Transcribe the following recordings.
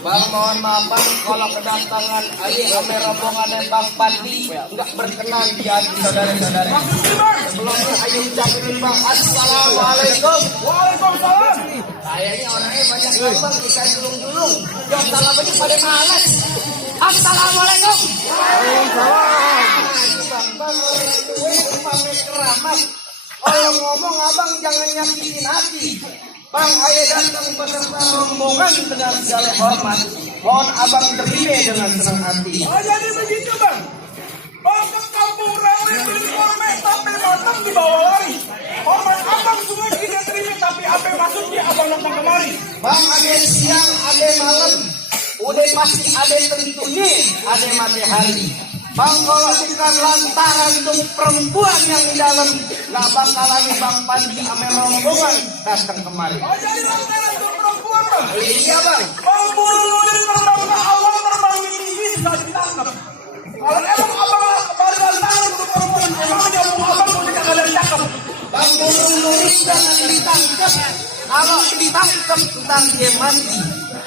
Bang, mohon maaf bang, kalau kedatangan Ali ame rombongan dan Bang Pandi nggak berkenan di hati saudara-saudara. Sebelum ayo ucapin bang, assalamualaikum. Waalaikumsalam. Kayaknya orangnya banyak bang, kita julung-julung. Yang salah aja pada malas. Assalamualaikum. Bang, pamit keramat. Kalau ngomong abang jangan nyakitin hati. Bang, ayo datang beserta rombongan dengan segala hormat. Mohon abang terima dengan senang hati. Oh, jadi begitu bang. Bang ke kampung rame beli korme sampai matang di bawah lari. Hormat abang semua kita terima, tapi apa maksudnya abang datang kemari? Bang, ada siang, ada malam. Udah pasti ada tentunya, ada matahari. Bang, kalau bukan lantaran untuk perempuan yang di dalam, gak bakalan Bang Pandi ame rombongan datang kemari. Oh, jadi lantaran untuk perempuan bang. Iya bang. Bang, burung terbang ke awal terbang di tinggi sudah ditangkap. Kalau emang abang pada lantaran untuk perempuan, emang nyambung abang udah gak ada yang cakep. Bang, burung nulis jangan ditangkap. Kalau ditangkap tentang dia mati.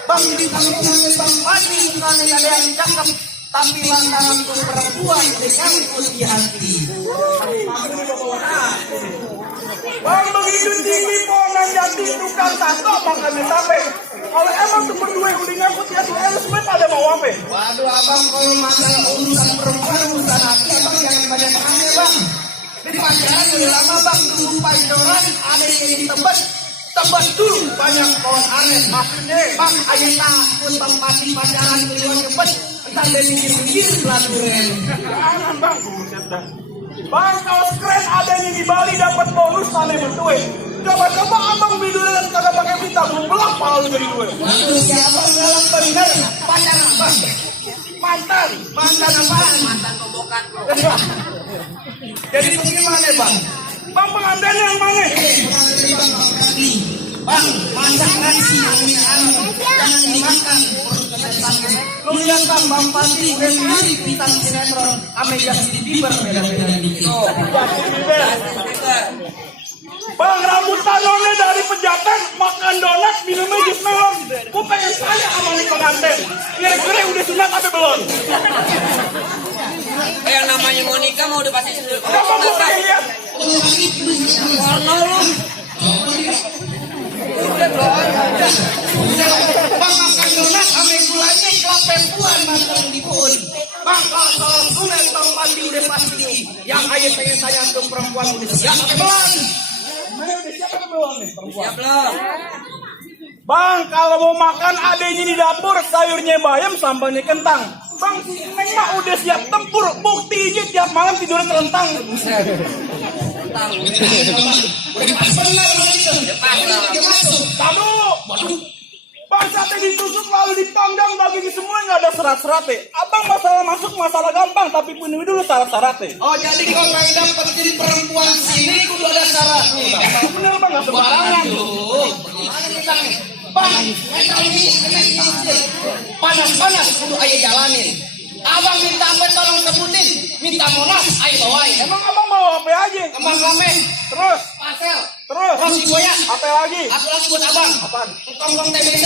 Bang, ditangkap Bang Pandi bukan ada yang cakep, tapi lantaran untuk perempuan dengan putih hati. Bang, begitu tinggi pohon jati tukang tato makannya sampai. Kalau emang tuh berdua yang udah ngangkut ya tuh sebenarnya pada mau apa? Waduh abang, kalau masalah urusan perempuan urusan hati abang jangan banyak tanya bang. Di pacaran udah lama bang, tunggu pacaran ada yang ditebas. Tebas dulu banyak pohon aneh. Maksudnya bang aja takut bang pasti pacaran keluar cepet. Entar dari mikir-mikir peladuran. Jangan bang, buset dah. Bang, kalau keren adanya di Bali dapat bonus tane berduit. Coba-coba abang biduran kagak pakai pita, belum belak palu jadi duit. Waduh siapa dalam bener pacaran bang? Mantan. Mantan apaan? Mantan kobokan bro. Jadi bagaimana bang? Bang, pengantinnya yang mana? Bang, masak nasi ini jangan dimakan. Lu lihat bang pasti mirip bintang sinetron ame Justin Bieber beda-beda dikit. Bang, rambut tanonnya dari pejaten, makan donat, minumnya jus melon. Gue pengen tanya sama nih pengantin, kira-kira udah sunat apa belum? Yang namanya Monica mau udah pasti sendiri. Kenapa gue pengen lihat? Warna lu. Bang makan donat ame gulanya kelap perempuan makan di pohon. Bang kalau sunat tahun pasti udah pasti. Yang aja pengen tanya tuh perempuan udah siap apa belum? Mana udah siapa yang belum nih perempuan? Siap belum? Bang, kalau mau makan adanya di dapur, sayurnya bayam, sambalnya kentang. Bang, si Neng mah udah siap tempur, buktinya tiap malam tidur kelentang. Kentang. Udah pas benar itu. Pas lah. Waduh. Bang, sate ditusuk lalu dipanggang daging semua nggak ada serat-seratnya. Abang masalah masuk masalah gampang, tapi penuhi dulu syarat-syaratnya. Oh jadi kalau pengen dapetin perempuan sini kudu ada syaratnya. Bener bang, nggak sembarangan. Mana kita nih? Bang, ini panas-panas kudu ayah jalanin. Abang minta apa tolong sebutin. Minta monas ayah bawain. Emang abang bawa apa aja? Kembang rame, Terus, pasel, terus. roti goyang. Apa lagi? Aku lagi buat abang. Apaan? Tongkong TBC.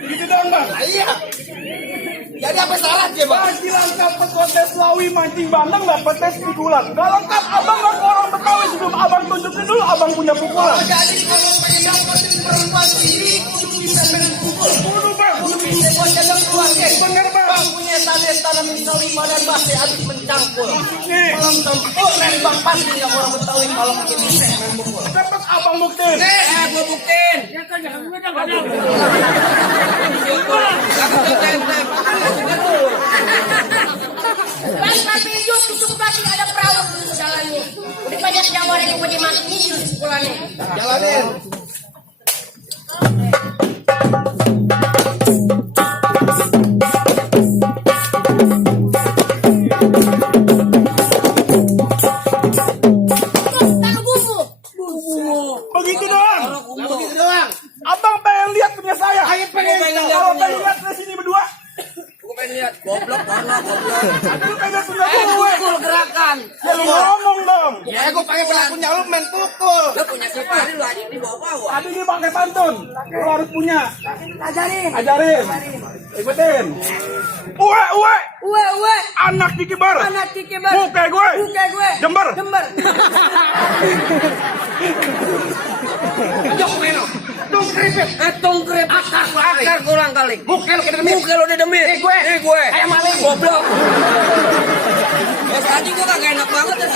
Gitu dong bang. Iya. Jadi apa syaratnya bang? Bang, lengkap pekotes Lawi mancing bandeng dapat tes pikulan. Gak lengkap abang nggak ke orang Betawi sebelum abang tunjukin dulu abang punya pukulan. Oh jadi kalau pengen dapetin perempuan sini kudu bisa main pukul. Kudu bang. Kudu bisa buat jaga keluarga. Bener bang. Bang punya tanam Betawi badan pasti habis mencampur. Nih. Belum tempur bang pasti nggak orang Betawi kalau pakai bisa main pukul. Dapat abang buktiin. Gua buktiin. Bang, tapi itu tusuk pasti ada perahu di jalannya. Udah banyak jawab yang mau dimasuk ini pukulannya. Jalanin. Taruh bumbu. Begitu doang. Begitu doang. Abang pengen lihat punya saya. Ayo pengen pengen tahu. Kalau pengen lihat di sini berdua. Gua pengen lihat goblok warna goblok. Lu pengen punya gue. Pukul gerakan. Ya lu ngomong dong. Ya gue pengen punya lu main pukul. Lu punya siapa hari lu aja ini bawa-bawa. Tadi dia pakai pantun. Lu harus punya. Ajarin. Ikutin. Uwe. Uwe. Anak di kibar. Anak kikibar. Buke gue. Buke gue. Jember. Jember. Jok meno. Dong keripit. Tongkrep. Akar kurang kali. Bukan lu kena demit. Muka lu di demit. gue. Gue. Kayak maling. Goblok. Ya tadi gua kagak enak banget ya.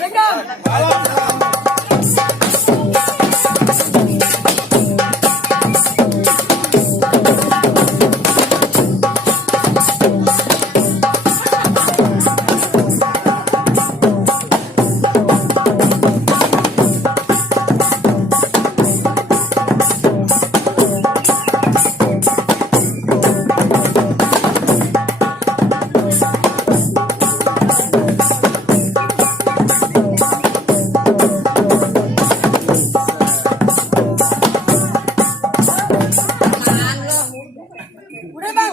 Pegang. Udah bang.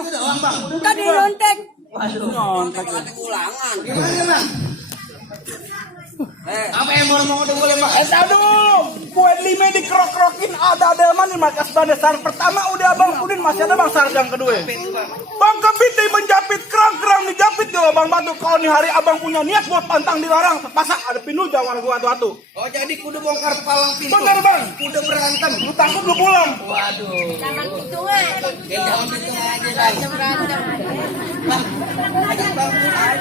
Tadi lontek. Ada ulangan. Gimana bang? Apa yang mau udah boleh Pak? Aduh, kue lima dikerok-kerokin ada mana makas dasar pertama udah Bang Udin masih ada Bang Sarjang kedua. Bang Kepiting menjapit kerang-kerang dijapit di lubang batu. Kalau nih hari abang punya niat buat pantang dilarang, terpaksa ada pinu jangan gua atu-atu. Oh jadi kudu bongkar palang pintu. Bener Bang, Kudu berantem. lu takut lu pulang. Waduh. Jangan hitungan. Jangan hitung aja Bang. Berantem.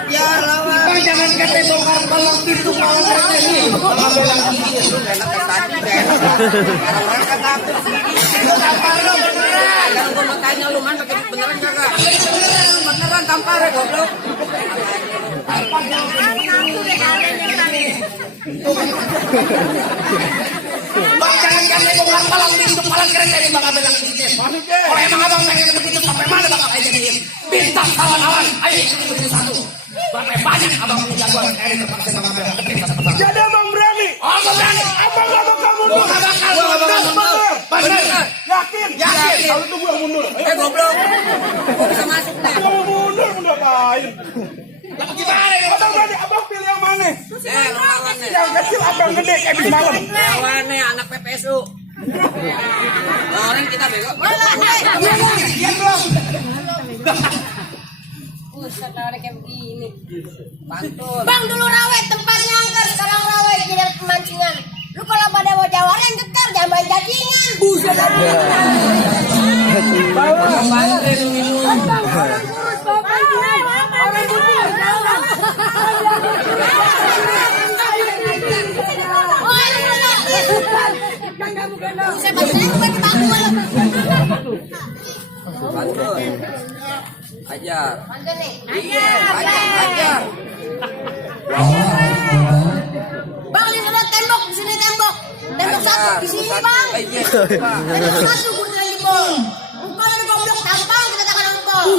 Ya lawan. Bang jangan kata bongkar palang pintu malah mereka ini. Malah bilang gini lu enak ke tadi enak. Orang kata aku lu tampar lu beneran. Kalau gua mau tanya lu man pakai duit beneran kagak? Beneran tampar ya goblok. Bang jangan kata bongkar palang pintu malah keren dari Bang Abel yang gini. Kalau emang abang pengen begitu sampai mana bakal aja jadiin bintang kawan-kawan. Ayo kita berdiri satu. Sampai banyak abang punya jagoan kayak terpaksa Bang Abel ketik satu-satu. Jadi abang berani. Oh gak berani. Abang gak bakal mundur. Gua gak bakal mundur. Bener. Yakin? Yakin. Kalau itu gua mundur. Ayo. Goblok. Gua bisa masuk dah. Gua mau mundur ngapain? Tapi gimana ya? Abang berani, abang pilih yang mana? Lu lawannya. Yang kecil abang gede kayak bis malam. Lawannya anak PPSU. Orang kita bego. Iya belum. Buset, orang kayak begini. Pantun. Bang dulu rawe tempatnya angker, sekarang rawe jadi pemancingan. Lu kalau pada mau jawaran gekar jangan main jajingan. Buset. Pantun minum. Orang kurus bapak ini. Orang kurus. Oh, ini buset, maksudnya bukan ketakuan. Pantun. Ajar. Mantan nih. Ajar. Bang, di sana tembok, di sini tembok. Tembok satu, di sini bang. Tembok satu, gue di bol. Bukan ada goblok tampang, kita takkan angkol.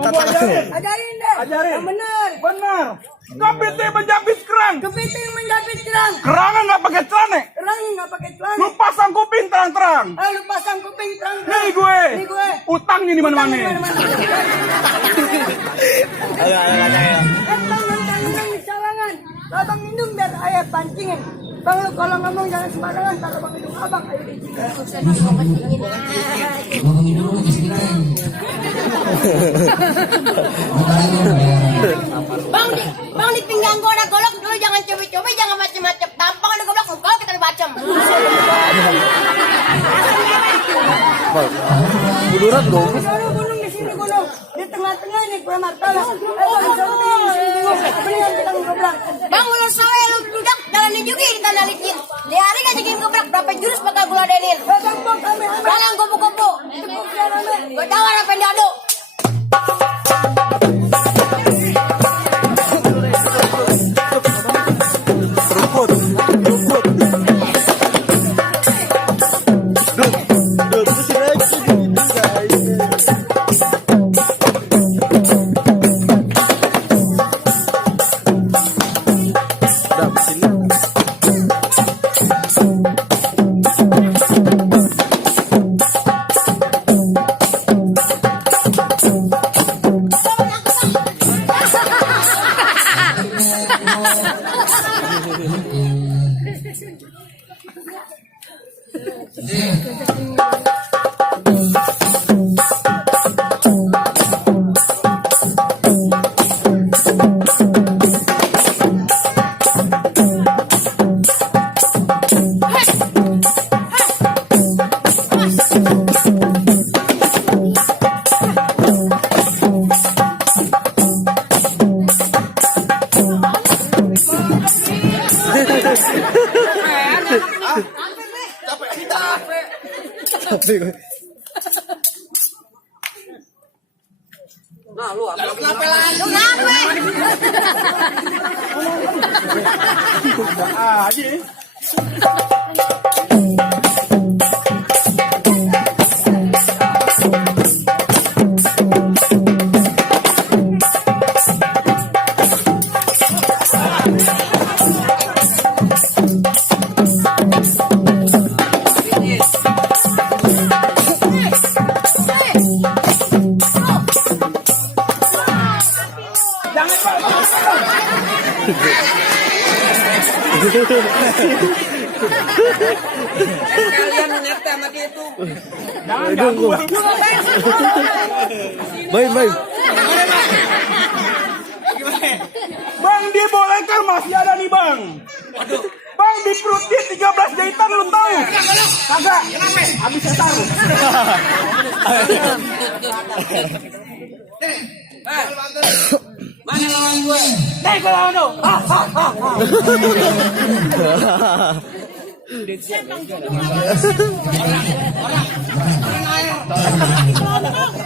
Mau gua ajarin? Ajarin deh. Ajarin. Yang bener. Benar. Kepiting menjapit kerang. Kepiting menjapit kerang. Kerangnya nggak pakai celana. Kerang nggak pakai celana. Lu pasang kuping terang-terang. Lalu pasang kuping terang. Nih gue. Nih gue. Utangnya di mana-mana. Nentang di sawangan. Abang minum biar ayah pancingin. Bang lu kalau ngomong jangan sembarangan. Kalau bang minum abang ayo dijikin. Bang di pinggang gua ada golok dulu jangan coba-coba jangan macem-macem. Tampang ada golok muka kita dibacem. Buduran dong. Gunung di sini gunung. Di tengah-tengah ini gua martalah. Mendingan kita ngobrol. Bang ulur sawe lu dudak jalan juga kita nalikin. Di hari ngajakin gebrak berapa jurus bakal gula denin. Jangan gopo-gopo. Gua tawar apa yang diaduk. Capek gue. Nah, lu apa? Kenapa lagi? Aja. Jangan Kalian ngerti sama dia itu. Jangan ganggu. Baik, baik. Bang, dibolehkan masih ada nih bang. Bang, di perut dia 13 jahitan lu tahu? Kagak. Habis saya tahu. Mana lawan gue? Kalau anu.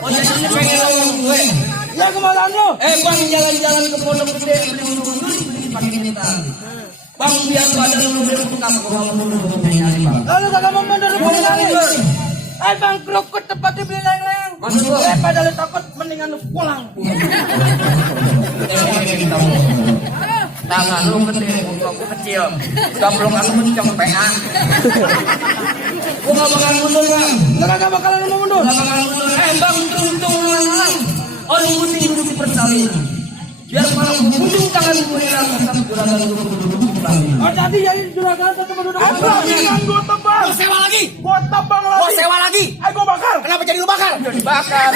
Oh jadi lu pengen lawan gue? Ya kemana lu? Bang jalan-jalan ke Pondok Gede beli undur-undur pakai kita. Bang biar badan lu berputar ke bawah nyari bang. Lalu kagak mau mundur Mau lari. bang, krukut tempat dibeli leng-leng. Maksud lu? Pada lu takut mendingan lu pulang. Tangan lu gede, muka gua kecil. Gablok aku mencong PA. Gua gak bakalan mundur bang. Kagak bakalan mau mundur. Gak bakalan mundur. Bang untung lang. Oh lu mesti persalin. Biar kalau ujung tangan gue hilang, tapi juragan gue pulang. Oh jadi ya juragan satu berdua. Jangan gua tebang. Gua sewa lagi. Gua tebang lagi. Gua sewa lagi. Gua bakar. Kenapa jadi lu bakar? Jadi bakar.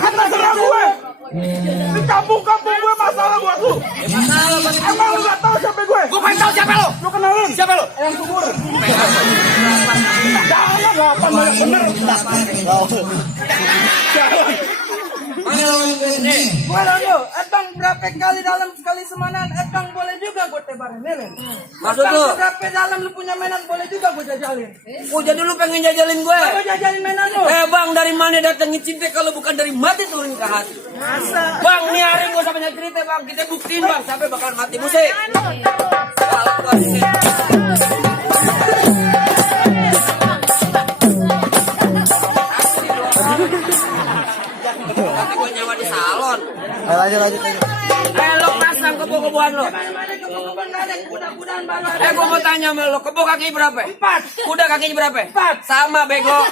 Karena serang gue. Di kampung-kampung gue masalah buat lu. Masalah bang. Emang lu gak tahu siapa gue? Gua pengen tahu siapa lu. Lu kenalin? Siapa lu? Yang subur. Jangan 8 banyak bener. Mana lawan gue nih? Gue lalu, etang berapa kali dalam sekali semanan, etang boleh juga gue tebarin lele. Maksud lu? Berapa dalam lu punya mainan boleh juga gue jajalin. Oh jadi lu pengen jajalin gue? Gue jajalin mainan lu. Bang dari mana datangnya cinta kalau bukan dari mati turun ke hati? Masa? Bang ini hari gue sampai cerita bang, kita buktiin bang sampai bakal mati musik. Salah gua sih. Tapi gue nyewa di salon. Lanjut. Lo pasang kebo-keboan lo. Mana kebukuan ada kuda-kudaan baru. Gue mau tanya sama lo, kebo kaki berapa? 4. Kuda kakinya berapa? 4. Sama bego.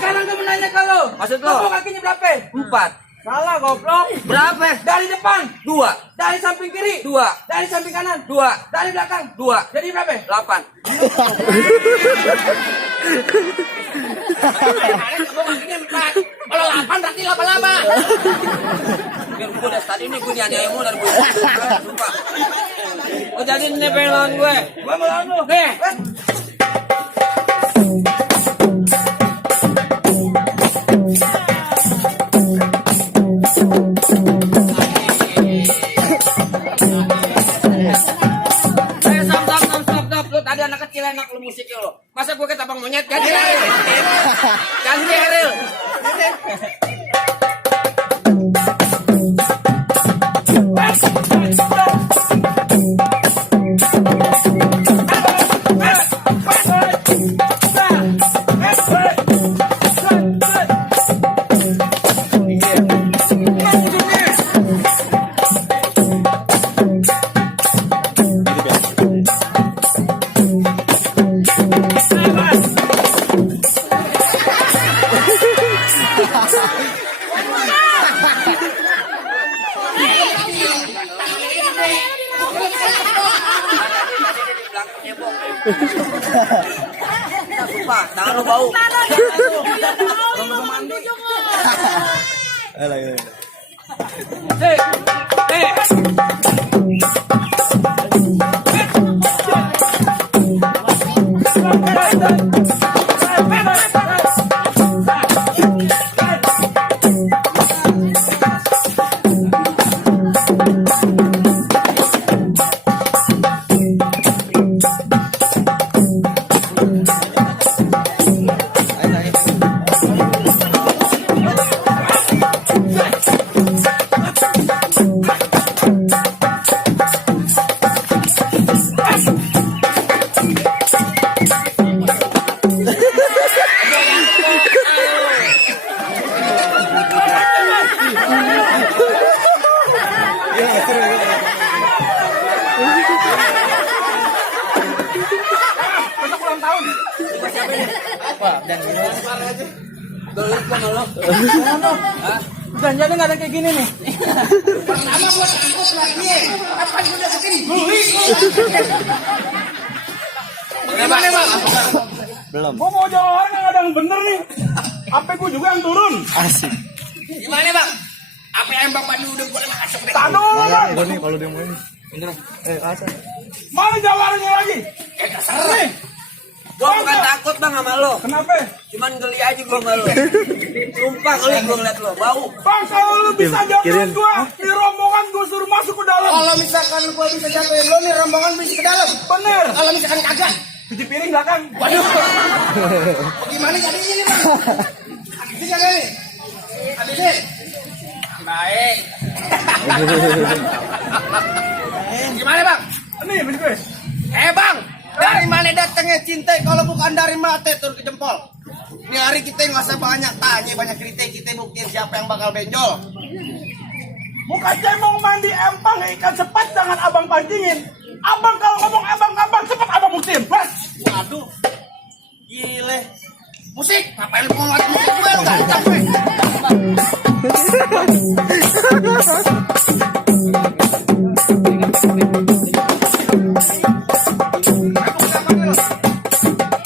Sekarang gue menanya ke lu. Maksud lu? Kebu kakinya berapa? 4. Salah goblok. Berapa? Dari depan, 2. dari samping kiri, 2. dari samping kanan, 2. dari belakang, 2. jadi berapa? 8. Kalau 8 berarti laba-laba. Biar gue dari tadi ini gue dianiaya mulu dari gue. Lupa. Oh jadi ini pengen lawan gue. Gue mau lawan lu. Nih. Stop. Lu tadi anak kecil enak lu musiknya lo. Masa gue ketabang monyet? Ganti Ariel. Ganti Ariel. Sumpah, tangan lu bau. Besok ulang tahun. Apa? Dan Belanjanya nggak ada kayak gini nih. Pertama gua takut lagi. Apa gua deketin beli? Bagaimana bang? Gua mau jalan orang nggak ada yang bener nih. Apa gua juga yang turun? Asik. Gimana bang? Apa yang bang Pandu udah boleh masuk deh? Tak dulu bang. Nih kalau dia mau ini. Asik. Mana jawabannya lagi? Terserah. Nih. Gua bukan takut bang sama lo, Kenapa? cuman geli aja gua sama lo. Sumpah geli gua ngeliat lo, bau. Bang, kalau lu bisa jatuhin gua di rombongan gua suruh masuk ke dalam. Kalau misalkan gua bisa jatuhin lo nih rombongan bisa ke dalam. Bener. Kalau misalkan kagak, Cuci piring belakang. waduh. Bagaimana jadinya nih bang? Habisnya jangan nih. Habisnya. Baik. Gimana bang? Nih, bener gue. Bang, dari mana datangnya cinta kalau bukan dari mata turun ke jempol? Ini hari kita nggak usah banyak tanya, banyak kritik, kita buktiin siapa yang bakal benjol. Bukan cemong mandi empang ikan sepat jangan abang pancingin. Abang kalau ngomong abang cepat abang buktiin. Mas. Waduh, gile. Musik, ngapain lu ngomong musik gue? Lu ganteng gue.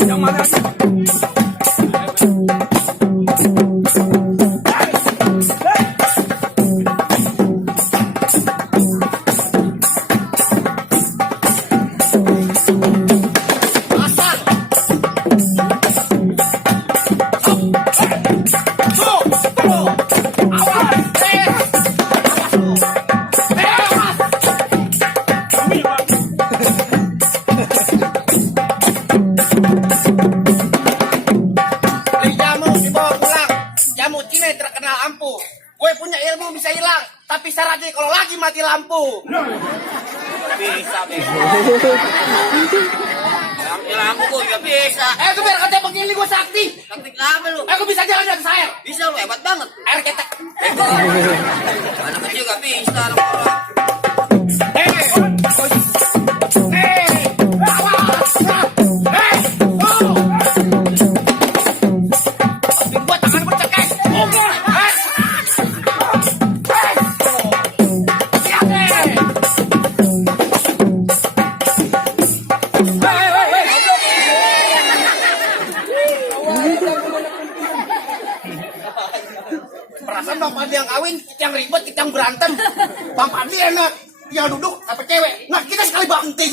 Yang mana aja? Beli jamu dibawa pulang. Jamu Cina terkenal ampuh. Gue punya ilmu bisa hilang, tapi syaratnya kalau lagi mati lampu. Bisa, bisa. Lampu ya bisa. Gue biar kata begini gue sakti. Tapi kenapa lu? Gue bisa jalan di atas air. Bisa lu hebat banget. Air ketek. Anak kecil gak bisa anak orang. Perasaan Bang Pandi yang kawin, kita yang ribet, kita yang berantem. Bang Pandi enak, yang duduk apa cewek. Nah kita sekali banting.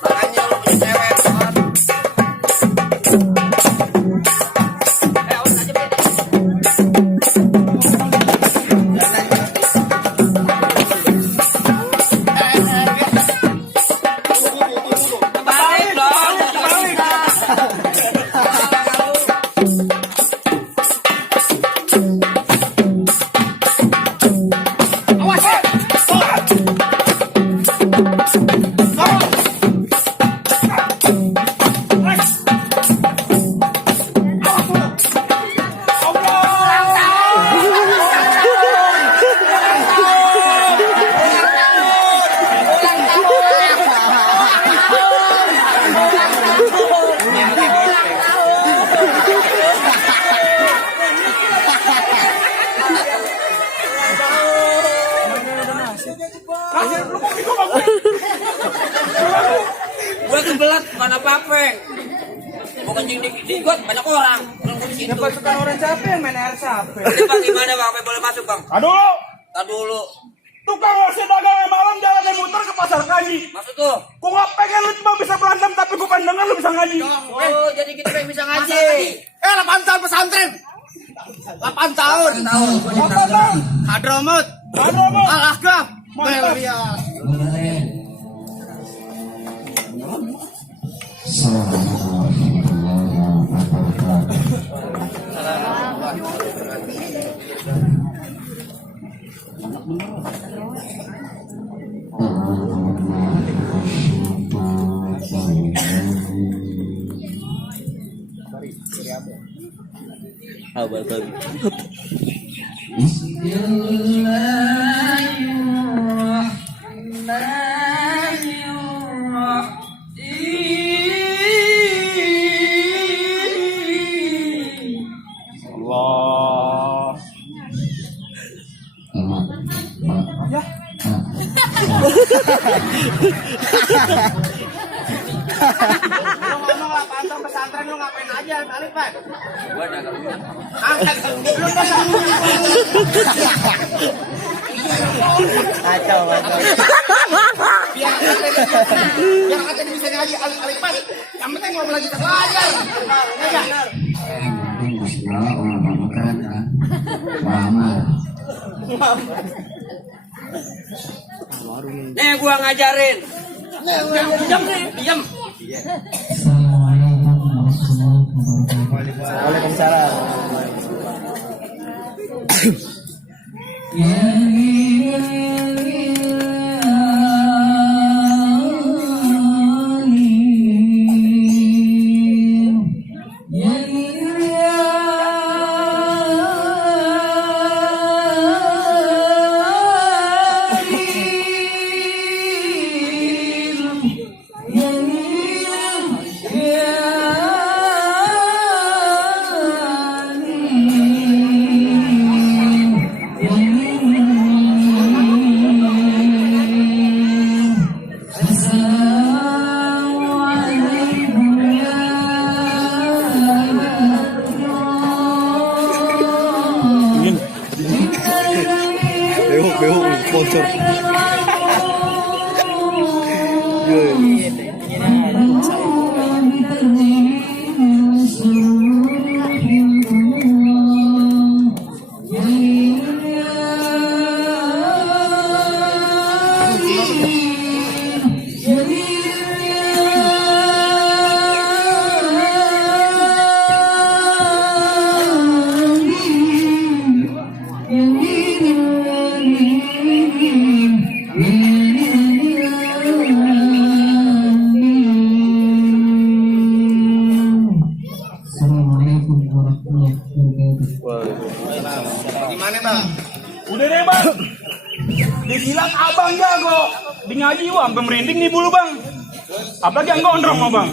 Makanya lu punya cewek. Awas aja, Ben. Balik dong. Awas ya. Gue kebelat bukan apa-apa. Bukan di got banyak orang. Orang gue di situ. Pasukan orang siapa yang main air siapa? Jadi bang gimana bang? Apa boleh masuk bang? Aduh, Tar dulu. tukang nasi dagang malam jalan muter ke pasar ngaji. Masuk tuh. Gua nggak pengen lu cuma bisa berantem tapi gua pengen denger lu bisa ngaji. Oh jadi kita yang bisa ngaji. 8 tahun pesantren. 8 tahun. Apa bang? Hadramut. Aduh bang. Al-Ahqaf. Mantap. Lihat. Lu ngomong lah pantau pesantren lu ngapain aja kali Pak? Gua dagang minyak. Lu dagang Kacau. biar kata bisa ngaji alif-alifan. Yang penting ngobrol lagi belajar. Benar. Nih gua ngajarin. Diam. Waalaikumsalam. Bewok sponsor. Gimana Bang? Udah deh bang, disilat abang jago, di ngaji wang merinding nih bulu bang. Apalagi yang gondrong mau bang.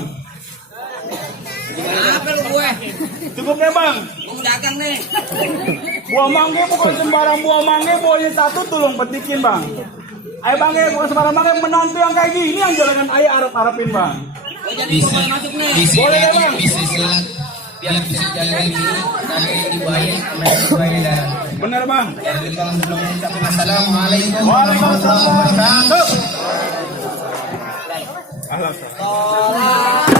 Apa lu gue? Cukup deh bang. Gua dagang nih. Buah mangga bukan sembarang buah mangga, buahnya satu tolong petikin bang. Ayo bang bukan sembarang mangga, menantu yang kayak gini yang jalanan ayah arep-arepin bang. Gua jadi boleh masuk nih. Boleh deh bang. Bisa silat biar bisa jalan ini nanti dibayar dan Bener bang. jadi bang belum mengucapkan assalamualaikum Waalaikumsalam. warahmatullahi wabarakatuh. Alhamdulillah.